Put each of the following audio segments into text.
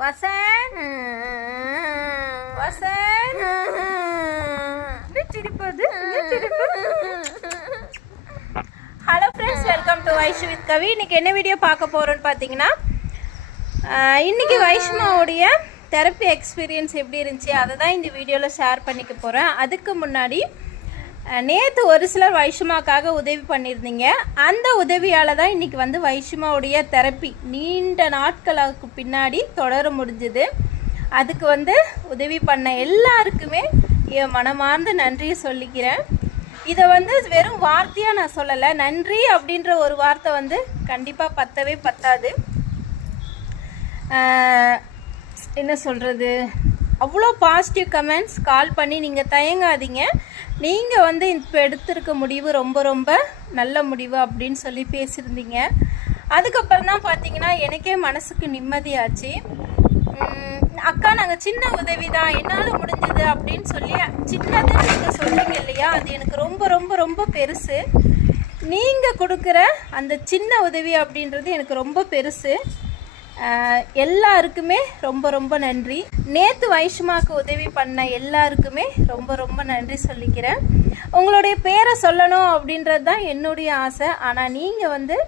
வசன் வசன் சிரிப்பது. Hello friends, welcome to Vaishu with Kavi. இன்னைக்கு என்ன வீடியோ பார்க்க போகிறோன்னு பார்த்தீங்கன்னா, இன்னைக்கு வைஷ்மாவுடைய தெரப்பி எக்ஸ்பீரியன்ஸ் எப்படி இருந்துச்சு அதை தான் இந்த வீடியோவில் ஷேர் பண்ணிக்க போகிறேன். அதுக்கு முன்னாடி நேற்று ஒரு சிலர் வைஷ்மாக்காக உதவி பண்ணியிருந்தீங்க. அந்த உதவியால் தான் இன்றைக்கி வந்து வைஷ்மாவுடைய தெரப்பி நீண்ட நாட்களுக்கு பின்னாடி தொடர முடிஞ்சுது. அதுக்கு வந்து உதவி பண்ண எல்லாருக்குமே என் மனமார்ந்த நன்றியை சொல்லிக்கிறேன். இதை வந்து வெறும் வார்த்தையாக நான் சொல்லலை, நன்றி அப்படின்ற ஒரு வார்த்தை வந்து கண்டிப்பாக பத்தவே பத்தாது. என்ன சொல்கிறது, அவ்வளோ பாசிட்டிவ் கமெண்ட்ஸ், கால் பண்ணி நீங்கள் தயங்காதீங்க, நீங்கள் வந்து இப்போ எடுத்திருக்க முடிவு ரொம்ப ரொம்ப நல்ல முடிவு அப்படின்னு சொல்லி பேசியிருந்தீங்க. அதுக்கப்புறம் தான் பார்த்தீங்கன்னா எனக்கே மனசுக்கு நிம்மதியாச்சு. அக்கா நாங்கள் சின்ன உதவி தான் என்னால் முடிஞ்சது அப்படின்னு சொல்லி சின்னது நீங்கள் சொல்கிறீங்க இல்லையா, அது எனக்கு ரொம்ப ரொம்ப ரொம்ப பெருசு. நீங்கள் கொடுக்குற அந்த சின்ன உதவி அப்படின்றது எனக்கு ரொம்ப பெருசு. எல்லாருக்குமே ரொம்ப ரொம்ப நன்றி. நேற்று வைஷ்மாவுக்கு உதவி பண்ண எல்லாருக்குமே ரொம்ப ரொம்ப நன்றி சொல்லிக்கிறேன். உங்களுடைய பேரை சொல்லணும் அப்படின்றது தான் என்னுடைய ஆசை. ஆனால் நீங்கள் வந்து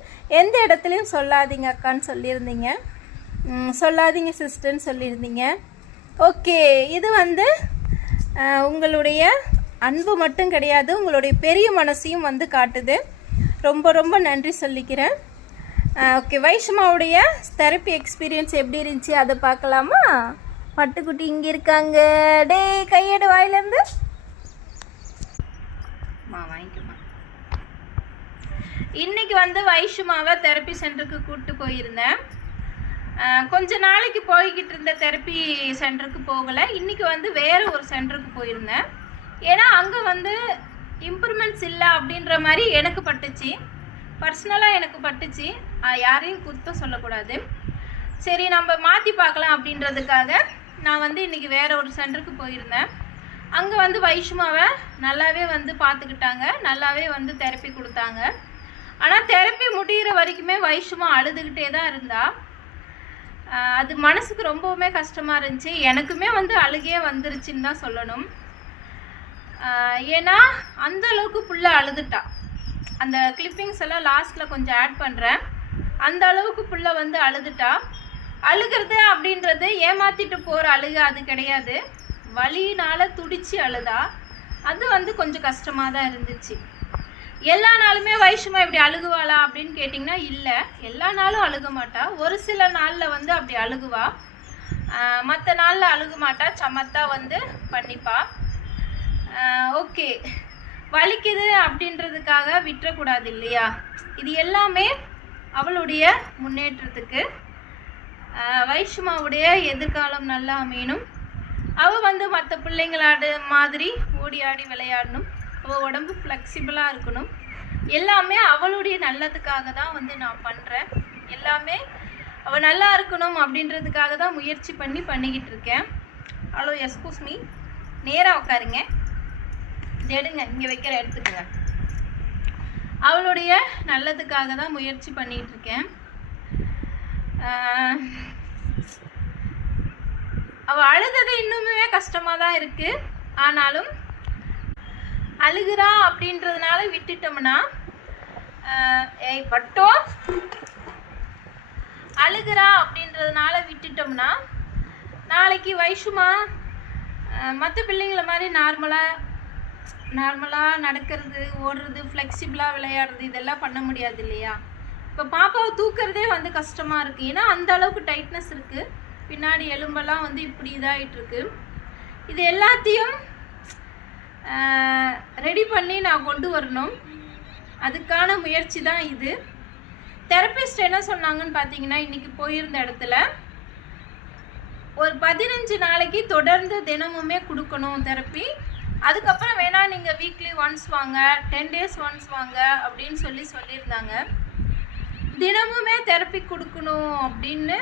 எந்த இடத்துலையும் சொல்லாதீங்க அக்கான்னு சொல்லியிருந்தீங்க, சொல்லாதீங்க சிஸ்டர்ன்னு சொல்லியிருந்தீங்க. ஓகே, இது வந்து உங்களுடைய அன்பு மட்டும் கிடையாது, உங்களுடைய பெரிய மனசையும் வந்து காட்டுது. ரொம்ப ரொம்ப நன்றி சொல்லிக்கிறேன். ஓகே, வைஷ்மாவுடைய தெரப்பி எக்ஸ்பீரியன்ஸ் எப்படி இருந்துச்சு அதை பார்க்கலாமா? பட்டுக்குட்டி இங்கே இருக்காங்க. டே கையெடு வாயிலேருந்து வாங்கிக்கோமா. இன்னைக்கு வந்து வைஷ்மாவை தெரப்பி சென்டருக்கு கூப்பிட்டு போயிருந்தேன். கொஞ்ச நாளைக்கு போய்கிட்டு இருந்த தெரப்பி சென்டருக்கு போகலை. இன்றைக்கி வந்து வேறு ஒரு சென்டருக்கு போயிருந்தேன். ஏன்னா அங்கே வந்து இம்ப்ரூவ்மெண்ட்ஸ் இல்லை அப்படின்ற மாதிரி எனக்கு பட்டுச்சு, பர்சனலாக எனக்கு பட்டுச்சு. யாரையும் குத்தம் சொல்லக்கூடாது. சரி, நம்ம மாற்றி பார்க்கலாம் அப்படின்றதுக்காக நான் வந்து இன்றைக்கி வேறு ஒரு சென்டருக்கு போயிருந்தேன். அங்கே வந்து வைஷ்மாவை நல்லாவே வந்து பார்த்துக்கிட்டாங்க, நல்லாவே வந்து தெரப்பி கொடுத்தாங்க. ஆனால் தெரப்பி முடிகிற வரைக்குமே வைஷ்மா அழுதுகிட்டே தான் இருந்தா. அது மனசுக்கு ரொம்பவுமே கஷ்டமாக இருந்துச்சு. எனக்குமே வந்து அழுகையே வந்துருச்சுன்னு தான் சொல்லணும். ஏன்னா அந்த அளவுக்கு புள்ள அழுதுட்டா. அந்த கிளிப்பிங்ஸ் எல்லாம் லாஸ்ட்டில் கொஞ்சம் ஆட் பண்ணுறேன். அந்த அளவுக்கு புள்ள வந்து அழுதுட்டா. அழுகிறது அப்படின்றது ஏமாற்றிட்டு போகிற அழுக அது கிடையாது, வலியினால் துடிச்சு அழுதா. அது வந்து கொஞ்சம் கஷ்டமாக தான் இருந்துச்சு. எல்லா நாளுமே வைஷ்மா இப்படி அழுகுவாளா அப்படின்னு கேட்டிங்கன்னா இல்லை, எல்லா நாளும் அழுக மாட்டா. ஒரு சில நாளில் வந்து அப்படி அழுகுவா, மற்ற நாளில் அழுக மாட்டா, சமத்தா வந்து பண்ணிப்பா. ஓகே, வலிக்குது அப்படின்றதுக்காக விட்டுறக்கூடாது இல்லையா? இது எல்லாமே அவளுடைய முன்னேற்றத்துக்கு, வைஷ்மாவுடைய எதிர்காலம் நல்லா அமையணும். அவள் வந்து மற்ற பிள்ளைங்களாடு மாதிரி ஓடி ஆடி விளையாடணும், அவள் உடம்பு ஃப்ளெக்சிபிளாக இருக்கணும். எல்லாமே அவளுடைய நல்லதுக்காக தான் வந்து நான் பண்ணுறேன். எல்லாமே அவள் நல்லா இருக்கணும் அப்படின்றதுக்காக தான் முயற்சி பண்ணிக்கிட்டு இருக்கேன். ஹலோ, எஸ்கூஸ் மீ, நேராக உட்காருங்க, எடுங்க, இங்கே வைக்கிற எடுத்துக்கங்க. அவளுடைய நல்லதுக்காக தான் முயற்சி பண்ணிகிட்டு இருக்கேன். அவள் அழுதது இன்னுமே கஷ்டமாக தான் இருக்குது. ஆனாலும் அழுகிறா அப்படின்றதுனால விட்டுட்டோம்னா, ஏய் பட்டோ, அழுகிறா அப்படின்றதுனால விட்டுட்டோம்னா நாளைக்கு வைஷ்மா மற்ற பிள்ளைங்கள மாதிரி நார்மலாக நடக்கிறது, ஓடுறது, ஃப்ளெக்சிபிளாக விளையாடுறது இதெல்லாம் பண்ண முடியாது இல்லையா? இப்போ பாப்பாவை தூக்கிறதே வந்து கஷ்டமாக இருக்குது. ஏன்னா அந்த அளவுக்கு டைட்னஸ் இருக்குது, பின்னாடி எலும்பெல்லாம் வந்து இப்படி இதாகிட்டுருக்கு. இது எல்லாத்தையும் ரெடி பண்ணி நான் கொண்டு வரணும். அதுக்கான முயற்சி தான் இது. தெரபிஸ்ட் என்ன சொன்னாங்கன்னு பார்த்தீங்கன்னா, இன்றைக்கி போயிருந்த இடத்துல ஒரு 15 நாளைக்கு தொடர்ந்து தினமுமே கொடுக்கணும் தெரப்பி. அதுக்கப்புறம் வேணால் நீங்கள் வீக்லி ஒன்ஸ் வாங்க, 10 days ஒன்ஸ் வாங்க அப்படின்னு சொல்லியிருந்தாங்க. தினமுமே தெரப்பி கொடுக்கணும் அப்படின்னு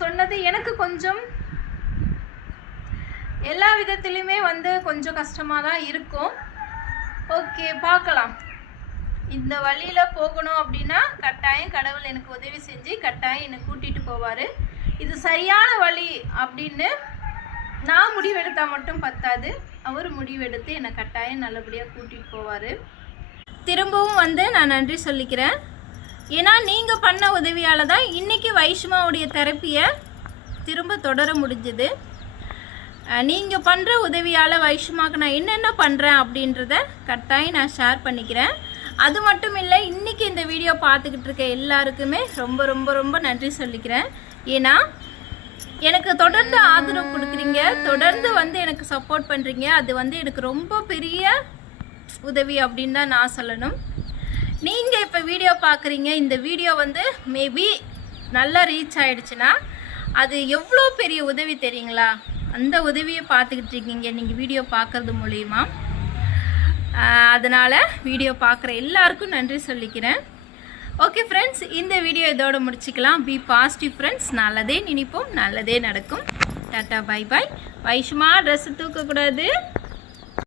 சொன்னது எனக்கு கொஞ்சம் எல்லா விதத்துலையுமே வந்து கொஞ்சம் கஷ்டமாக தான் இருக்கும். ஓகே, பார்க்கலாம். இந்த வழியில் போகணும் அப்படின்னா கட்டாயம் கடவுள் எனக்கு உதவி செஞ்சு கட்டாயம் என்னை கூட்டிகிட்டு போவார். இது சரியான வழி அப்படின்னு நான் முடிவெடுத்தால் மட்டும் பத்தாது, அவர் முடிவெடுத்து என்னை கட்டாயம் நல்லபடியாக கூட்டிகிட்டு போவார். திரும்பவும் வந்து நான் நன்றி சொல்லிக்கிறேன். ஏன்னா நீங்கள் பண்ண உதவியால் தான் இன்றைக்கி வைஷ்மாவுடைய தெரப்பியை திரும்ப தொடர முடிஞ்சுது. நீங்கள் பண்ணுற உதவியால் வைஷ்மாவுக்கு நான் என்னென்ன பண்ணுறேன் அப்படின்றத கட்டாயம் நான் ஷேர் பண்ணிக்கிறேன். அது மட்டும் இல்லை, இன்றைக்கி இந்த வீடியோ பார்த்துக்கிட்டு இருக்க எல்லாருக்குமே ரொம்ப ரொம்ப ரொம்ப நன்றி சொல்லிக்கிறேன். ஏன்னா எனக்கு தொடர்ந்து ஆதரவு கொடுக்குறீங்க, தொடர்ந்து வந்து எனக்கு சப்போர்ட் பண்ணுறீங்க. அது வந்து எனக்கு ரொம்ப பெரிய உதவி அப்படின்னு தான் நான் சொல்லணும். நீங்கள் இப்போ வீடியோ பார்க்குறீங்க, இந்த வீடியோ வந்து மேபி நல்லா ரீச் ஆகிடுச்சுன்னா அது எவ்வளோ பெரிய உதவி தெரியுங்களா? அந்த உதவியை பார்த்துக்கிட்டு இருக்கீங்க நீங்கள் வீடியோ பார்க்குறது மூலிமா. அதனால் வீடியோ பார்க்குற எல்லாருக்கும் நன்றி சொல்லிக்கிறேன். ஓகே ஃப்ரெண்ட்ஸ், இந்த வீடியோ இதோட முடிச்சுக்கலாம். Be positive friends. நல்லதே நினைப்போம், நல்லதே நடக்கும். Tata, bye bye. Vaishma dress தூக்கக்கூடாது.